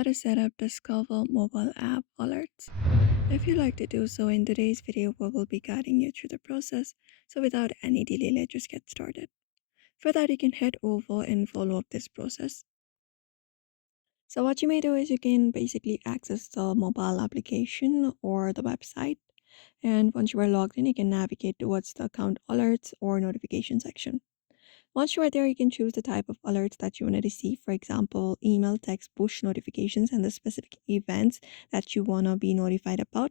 how to set up Discover mobile app alerts. If you'd like to do so in today's video, we will be guiding you through the process. So without any delay, let's just get started. For that, you can head over and follow up this process. So what you may do is you can basically access the mobile application or the website. And once you are logged in, you can navigate towards the account alerts or notification section. Once you are there, you can choose the type of alerts that you want to receive. For example, email, text, push notifications, and the specific events that you want to be notified about.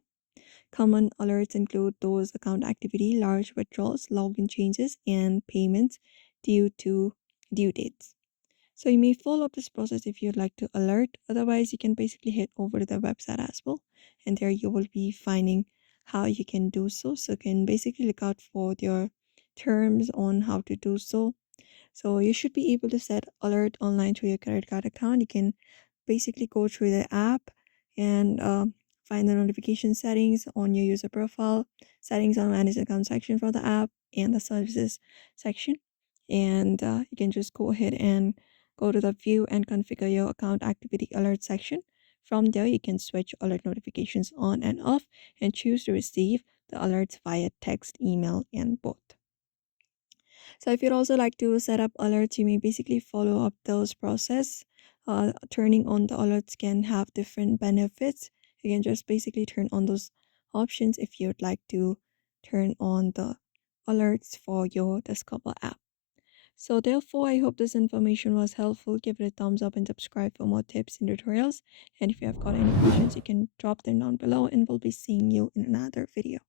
Common alerts include those account activity, large withdrawals, login changes, and payments due to due dates. So you may follow up this process if you'd like to alert. Otherwise, you can basically head over to the website as well. And there you will be finding how you can do so. So you can basically look out for your terms on how to do so. So you should be able to set alert online to your credit card account. You can basically go through the app and find the notification settings on your user profile, settings on manage account section for the app, and the services section. And you can just go ahead and go to the view and configure your account activity alert section. From there, you can switch alert notifications on and off and choose to receive the alerts via text, email, and both. So if you'd also like to set up alerts, you may basically follow up those process. Turning on the alerts can have different benefits. You can just basically turn on those options if you'd like to turn on the alerts for your Discover app. So therefore, I hope this information was helpful. Give it a thumbs up and subscribe for more tips and tutorials. And if you have got any questions, you can drop them down below and we'll be seeing you in another video.